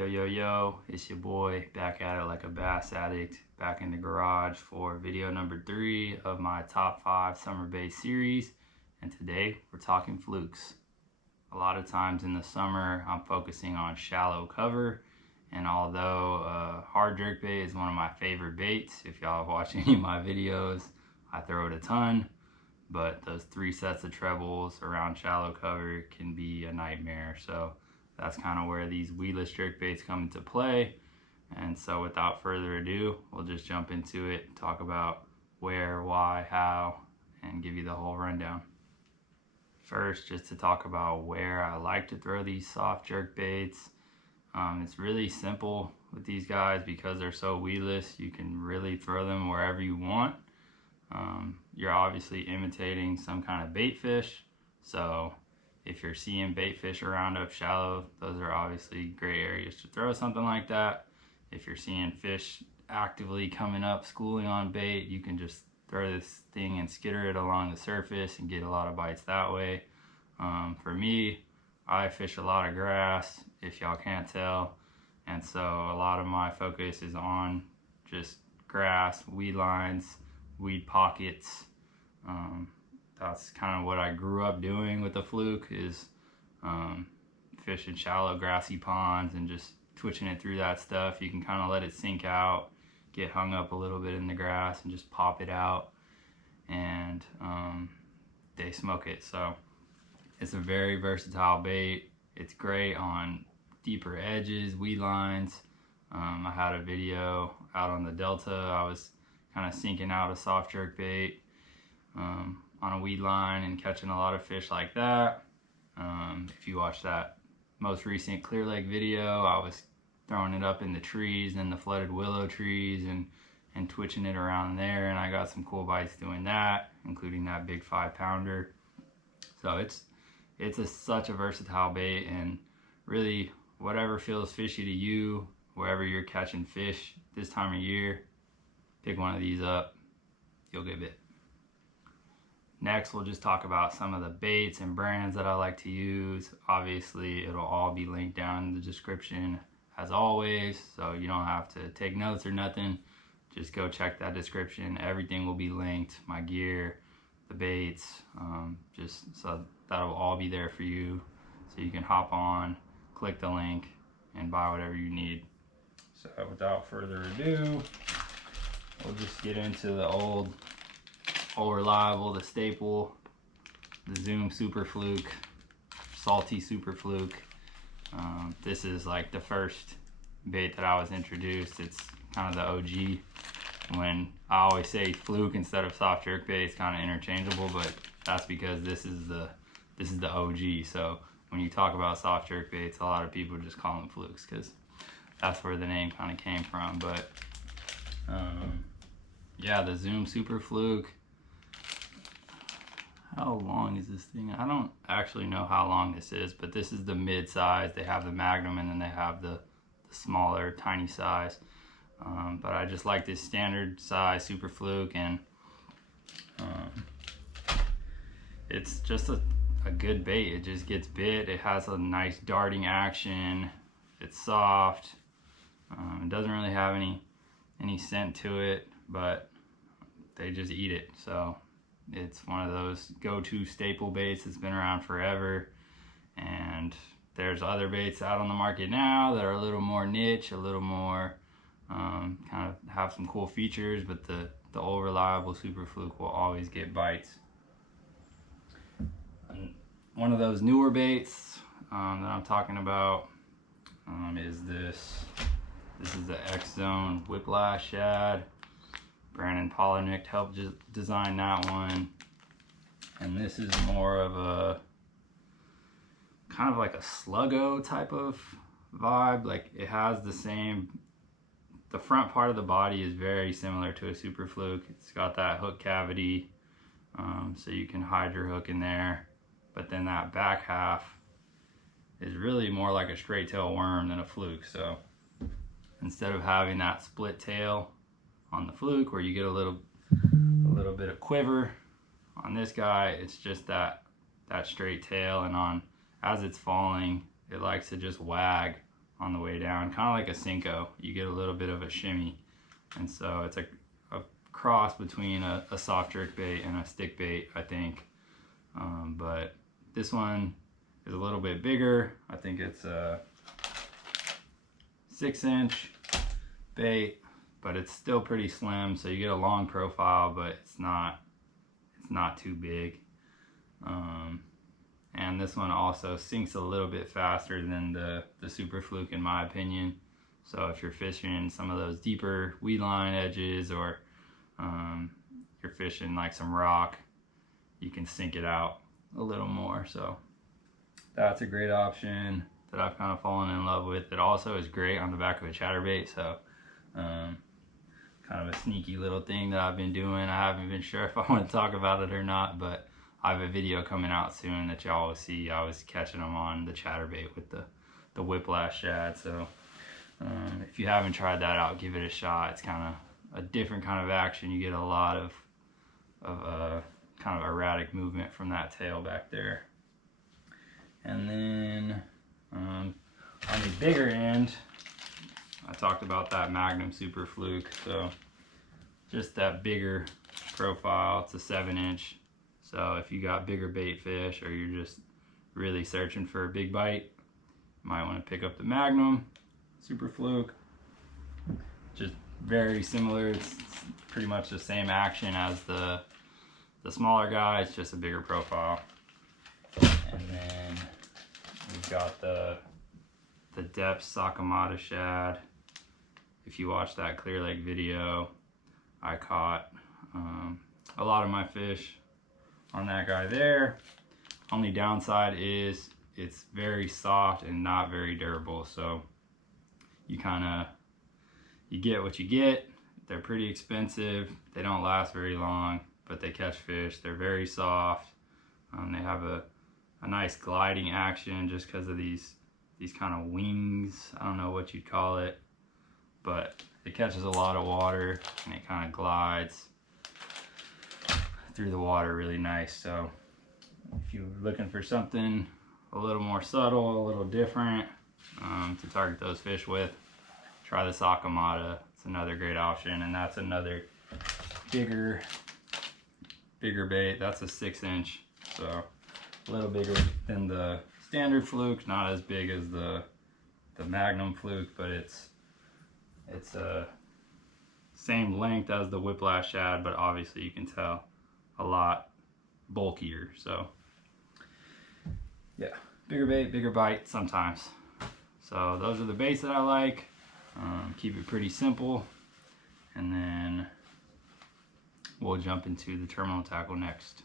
Yo, yo, yo, it's your boy back at it like a bass addict, back in the garage for video number 3 of my top 5 summer bait series. And today we're talking flukes. A lot of times in the summer I'm focusing on shallow cover, and although hard jerkbait is one of my favorite baits, if y'all have watched any of my videos, I throw it a ton, but those 3 sets of trebles around shallow cover can be a nightmare. So that's kind of where these weedless jerkbaits come into play. And so without further ado, we'll just jump into it, talk about where, why, how, and give you the whole rundown. First, just to talk about where I like to throw these soft jerkbaits. It's really simple with these guys because they're so weedless. You can really throw them wherever you want. You're obviously imitating some kind of bait fish, so if you're seeing bait fish around up shallow, those are obviously great areas to throw something like that. If you're seeing fish actively coming up, schooling on bait, you can just throw this thing and skitter it along the surface and get a lot of bites that way. For me, I fish a lot of grass, if y'all can't tell, and so a lot of my focus is on just grass, weed lines, weed pockets. That's kind of what I grew up doing with the Fluke, is fishing shallow grassy ponds and just twitching it through that stuff. You can kind of let it sink out, get hung up a little bit in the grass, and just pop it out, and they smoke it. So it's a very versatile bait. It's great on deeper edges, weed lines. I had a video out on the Delta. I was kind of sinking out a soft jerkbait on a weed line and catching a lot of fish like that. If you watch that most recent Clear Lake video, I was throwing it up in the trees and the flooded willow trees and twitching it around there, and I got some cool bites doing that, including that big 5-pounder. So it's such a versatile bait, and really whatever feels fishy to you, wherever you're catching fish this time of year, pick one of these up, you'll get bit. Next, we'll just talk about some of the baits and brands that I like to use. Obviously, it'll all be linked down in the description as always, so you don't have to take notes or nothing. Just go check that description. Everything will be linked, my gear, the baits, just so that'll all be there for you. So you can hop on, click the link, and buy whatever you need. So without further ado, we'll just get into the old reliable, the staple, the Zoom Super Fluke, salty Super Fluke. This is like the first bait that I was introduced. It's kind of the OG. When I always say Fluke instead of soft jerkbait, it's kind of interchangeable, but that's because this is the OG. So when you talk about soft jerkbaits, a lot of people just call them Flukes because that's where the name kind of came from. But yeah, the Zoom Super Fluke. How long is this thing? I don't actually know how long this is, but this is the mid-size. They have the Magnum, and then they have the smaller, tiny size. But I just like this standard size Super Fluke, and it's just a good bait. It just gets bit. It has a nice darting action. It's soft. It doesn't really have any scent to it, but they just eat it. So it's one of those go-to staple baits that's been around forever. And there's other baits out on the market now that are a little more niche, a little more kind of have some cool features, but the old reliable Super Fluke will always get bites. And one of those newer baits that I'm talking about is this. This is the XZone Whiplash Shad. Brandon Polinick helped design that one, and this is more of a kind of like a sluggo type of vibe. Like, it has the front part of the body is very similar to a Super Fluke. It's got that hook cavity, so you can hide your hook in there, but then that back half is really more like a straight tail worm than a fluke. So instead of having that split tail on the Fluke where you get a little bit of quiver, on this guy it's just that straight tail, and as it's falling, it likes to just wag on the way down, kind of like a Cinco. You get a little bit of a shimmy, and so it's a cross between a soft jerkbait and a stick bait, I think. But this one is a little bit bigger. I think it's a 6-inch bait, but it's still pretty slim, so you get a long profile, but it's not too big. And this one also sinks a little bit faster than the Super Fluke, in my opinion. So if you're fishing some of those deeper weed line edges, or you're fishing like some rock, you can sink it out a little more. So that's a great option that I've kind of fallen in love with. It also is great on the back of a chatterbait, so kind of a sneaky little thing that I've been doing. I haven't been sure if I want to talk about it or not, but I have a video coming out soon that y'all will see. I was catching them on the chatterbait with the Whiplash Shad. So if you haven't tried that out, give it a shot. It's kind of a different kind of action. You get a lot of kind of erratic movement from that tail back there. And then on the bigger end, I talked about that Magnum Super Fluke. So just that bigger profile. It's a 7-inch. So if you got bigger bait fish, or you're just really searching for a big bite, you might want to pick up the Magnum Super Fluke. Just very similar. It's pretty much the same action as the smaller guy. It's just a bigger profile. And then we've got the Deps Sakamata Shad. If you watch that Clear Lake video, I caught a lot of my fish on that guy there. Only downside is it's very soft and not very durable. So you get what you get. They're pretty expensive. They don't last very long, but they catch fish. They're very soft. They have a nice gliding action just because of these kind of wings. I don't know what you'd call it, but it catches a lot of water and it kind of glides through the water really nice. So if you're looking for something a little more subtle, a little different to target those fish with, try the Sakamata. It's another great option, and that's another bigger bait. That's a 6-inch, so a little bigger than the standard Fluke, not as big as the Magnum Fluke, but it's same length as the Whiplash Shad, but obviously you can tell a lot bulkier. So yeah, bigger bait, bigger bite sometimes. So those are the baits that I like. Keep it pretty simple, and then we'll jump into the terminal tackle next.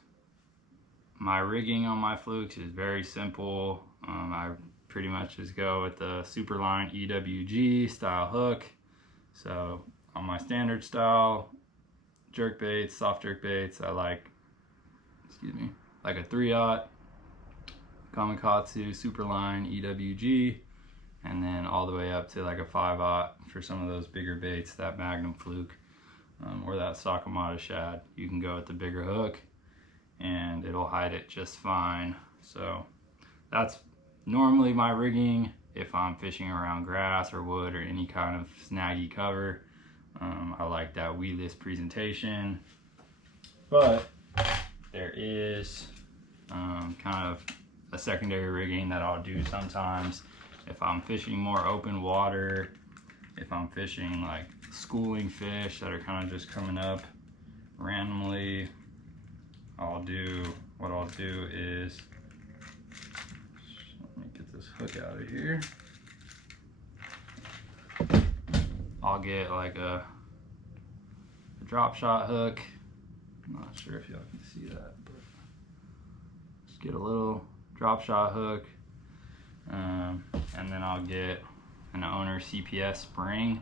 My rigging on my Flukes is very simple. I pretty much just go with the Superline EWG style hook. So on my standard style jerkbaits, soft jerkbaits, I like, like a 3/0 Gamakatsu Superline EWG, and then all the way up to like a 5/0 for some of those bigger baits, that Magnum Fluke or that Sakamata Shad. You can go with the bigger hook and it'll hide it just fine. So that's normally my rigging if I'm fishing around grass or wood or any kind of snaggy cover. I like that weedless presentation, but there is kind of a secondary rigging that I'll do sometimes if I'm fishing more open water, if I'm fishing like schooling fish that are kind of just coming up randomly. What I'll do is, let me get this hook out of here. I'll get like a drop shot hook. I'm not sure if y'all can see that, but just get a little drop shot hook, and then I'll get an owner CPS spring,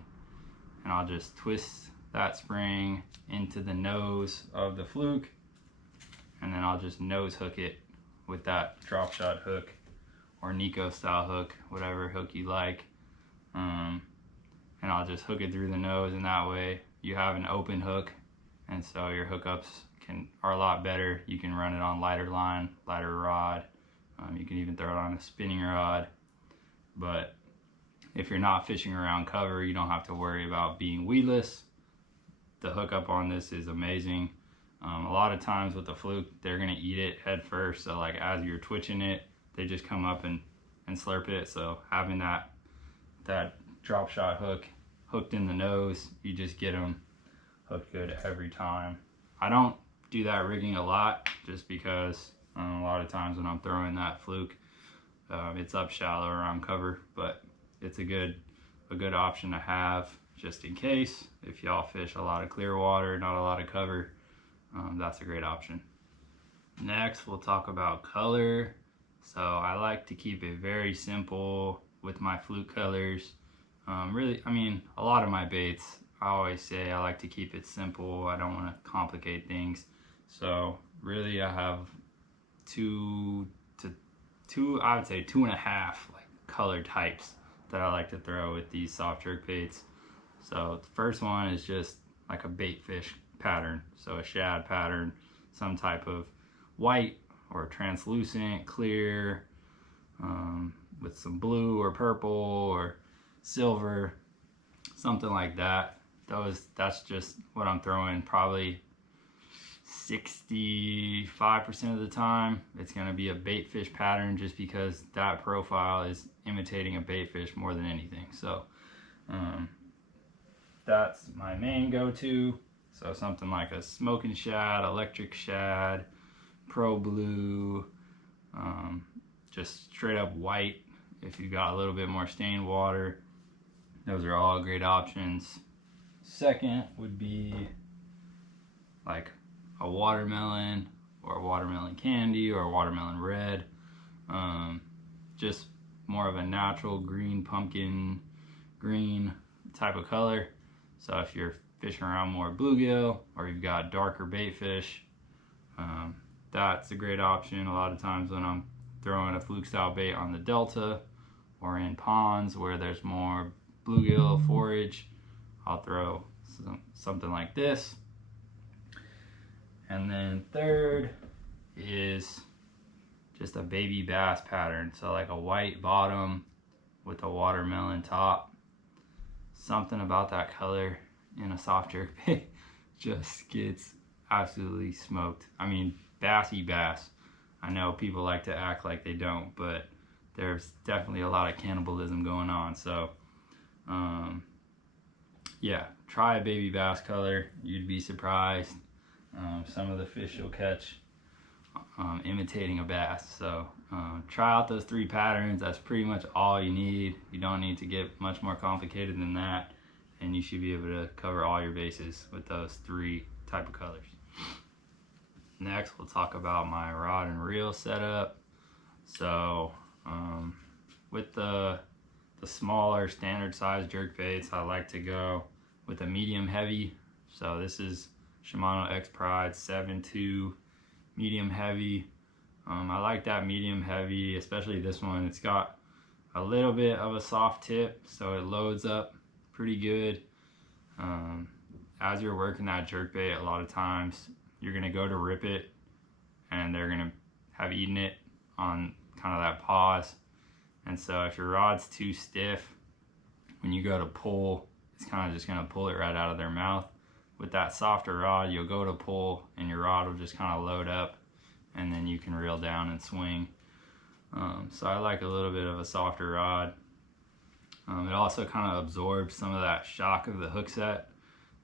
and I'll just twist that spring into the nose of the Fluke, and then I'll just nose hook it with that drop shot hook or Nico style hook, whatever hook you like. And I'll just hook it through the nose, and that way you have an open hook, and so your hookups are a lot better. You can run it on lighter line, lighter rod. You can even throw it on a spinning rod. But if you're not fishing around cover, you don't have to worry about being weedless. The hookup on this is amazing. A lot of times with the Fluke, they're gonna eat it head first. So like as you're twitching it, they just come up and slurp it. So having that drop shot hook hooked in the nose, you just get them hooked good every time. I don't do that rigging a lot just because a lot of times when I'm throwing that Fluke, it's up shallow around cover, but it's a good option to have just in case if y'all fish a lot of clear water, not a lot of cover. That's a great option. Next, we'll talk about color. So I like to keep it very simple with my Fluke colors. Really, I mean, a lot of my baits, I always say I like to keep it simple. I don't want to complicate things. So really I have I would say 2.5 like color types that I like to throw with these soft jerk baits. So the first one is just like a bait fish pattern. So a shad pattern, some type of white or translucent, clear, with some blue or purple or silver, something like that. That's just what I'm throwing probably 65% of the time. It's going to be a bait fish pattern just because that profile is imitating a bait fish more than anything. So that's my main go-to. So something like a smoking shad, electric shad, pro blue, just straight up white if you've got a little bit more stained water. Those are all great options. Second would be like a watermelon or a watermelon candy or a watermelon red. Just more of a natural green, pumpkin green type of color. So if you're fishing around more bluegill or you've got darker bait fish, that's a great option. A lot of times when I'm throwing a Fluke style bait on the delta or in ponds where there's more bluegill forage, I'll throw something like this. And then third is just a baby bass pattern. So like a white bottom with a watermelon top. Something about that color in a soft jerk bait just gets absolutely smoked. I mean, bassy bass. I know people like to act like they don't, but there's definitely a lot of cannibalism going on. So yeah, try a baby bass color. You'd be surprised. Some of the fish you'll catch imitating a bass. So try out those 3 patterns. That's pretty much all you need. You don't need to get much more complicated than that, and you should be able to cover all your bases with those 3 type of colors. Next, we'll talk about my rod and reel setup. So with the smaller standard size jerk baits, I like to go with a medium heavy. So this is Shimano X Pride 7.2 medium heavy. I like that medium heavy, especially this one. It's got a little bit of a soft tip, so it loads up pretty good. As you're working that jerkbait, a lot of times you're gonna go to rip it and they're gonna have eaten it on kind of that pause. And so if your rod's too stiff, when you go to pull, it's kind of just gonna pull it right out of their mouth. With that softer rod, you'll go to pull and your rod will just kind of load up, and then you can reel down and swing. So I like a little bit of a softer rod. It also kind of absorbs some of that shock of the hook set,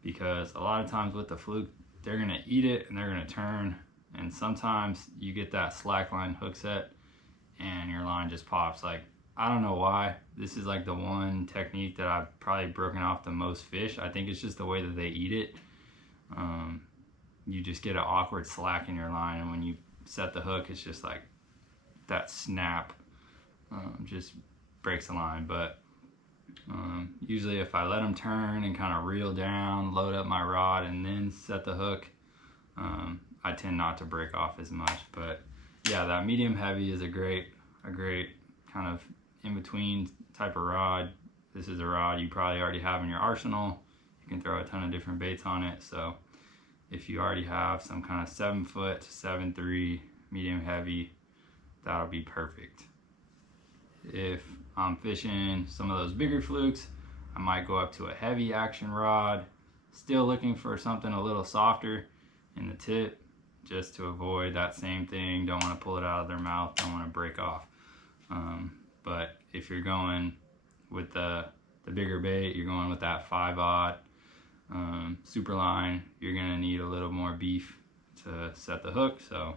because a lot of times with the Fluke, they're gonna eat it and they're gonna turn, and sometimes you get that slack line hook set and your line just pops. Like, I don't know why. This is like the one technique that I've probably broken off the most fish. I think it's just the way that they eat it. You just get an awkward slack in your line, and when you set the hook, it's just like that snap just breaks the line. But usually if I let them turn and kind of reel down, load up my rod, and then set the hook, I tend not to break off as much. But yeah, that medium heavy is a great kind of in-between type of rod. This is a rod you probably already have in your arsenal. You can throw a ton of different baits on it. So if you already have some kind of 7-foot to 7.3 medium heavy, that'll be perfect. If I'm fishing some of those bigger flukes, I might go up to a heavy action rod, still looking for something a little softer in the tip, just to avoid that same thing. Don't want to pull it out of their mouth, don't want to break off. But if you're going with the bigger bait, you're going with that 5/0 Superline, you're gonna need a little more beef to set the hook, so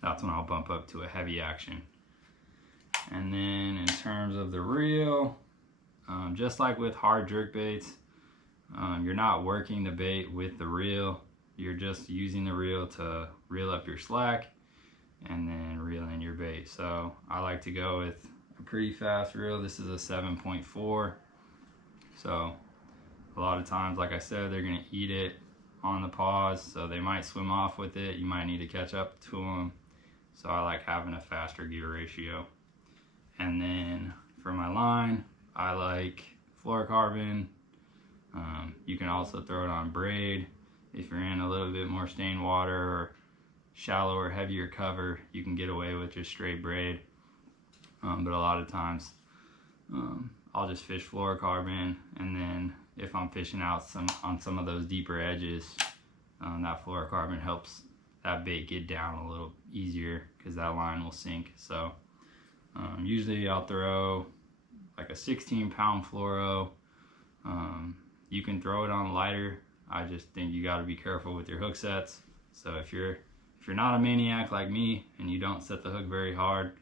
that's when I'll bump up to a heavy action. And then in terms of the reel, just like with hard jerk baits, you're not working the bait with the reel, you're just using the reel to reel up your slack and then reel in your bait. So I like to go with a pretty fast reel. This is a 7.4. So a lot of times, like I said, they're gonna eat it on the pause, so they might swim off with it. You might need to catch up to them. So I like having a faster gear ratio. And then for my line, I like fluorocarbon. You can also throw it on braid. If you're in a little bit more stained water or shallower, heavier cover, you can get away with just straight braid. But a lot of times, I'll just fish fluorocarbon, and then if I'm fishing out on some of those deeper edges, that fluorocarbon helps that bait get down a little easier because that line will sink. So usually I'll throw like a 16-pound fluoro. You can throw it on lighter. I just think you got to be careful with your hook sets. So if you're not a maniac like me and you don't set the hook very hard,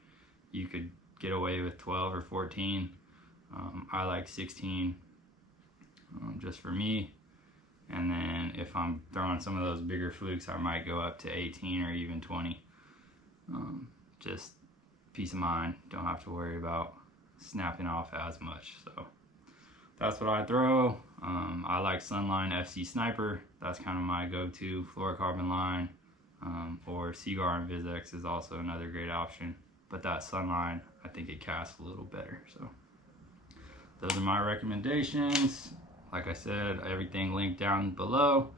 you could get away with 12 or 14. I like 16 just for me. And then if I'm throwing some of those bigger flukes, I might go up to 18 or even 20. Just peace of mind, don't have to worry about snapping off as much. So that's what I throw. I like Sunline FC Sniper. That's kind of my go-to fluorocarbon line. Or Seaguar and VizX is also another great option. But that Sunline, I think it casts a little better. So those are my recommendations. Like I said, everything linked down below.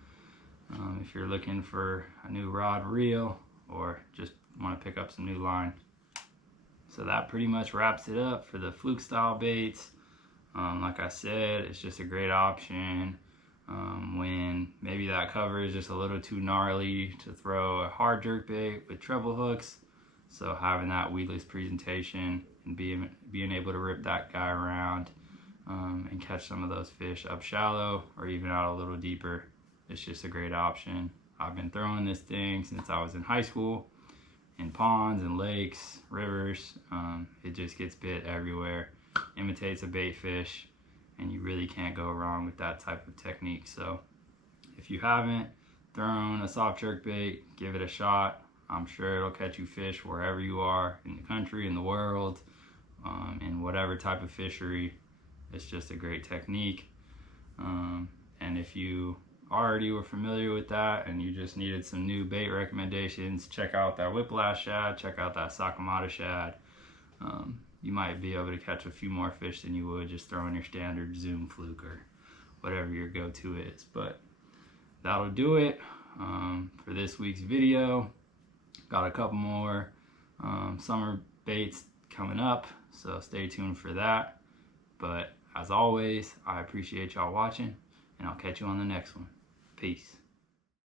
If you're looking for a new rod reel or just want to pick up some new line. So that pretty much wraps it up for the fluke style baits. Like I said, it's just a great option when maybe that cover is just a little too gnarly to throw a hard jerk bait with treble hooks. So having that weedless presentation and being able to rip that guy around and catch some of those fish up shallow or even out a little deeper, it's just a great option. I've been throwing this thing since I was in high school, in ponds and lakes, rivers. It just gets bit everywhere, imitates a bait fish, and you really can't go wrong with that type of technique. So if you haven't thrown a soft jerk bait, give it a shot. I'm sure it'll catch you fish wherever you are in the country, in the world, in whatever type of fishery. It's just a great technique. And if you already were familiar with that and you just needed some new bait recommendations, check out that Whiplash shad, check out that Sakamata shad. You might be able to catch a few more fish than you would just throwing your standard Zoom fluke or whatever your go-to is. But that'll do it for this week's video. Got a couple more summer baits coming up, so stay tuned for that. But as always, I appreciate y'all watching, and I'll catch you on the next one. Peace.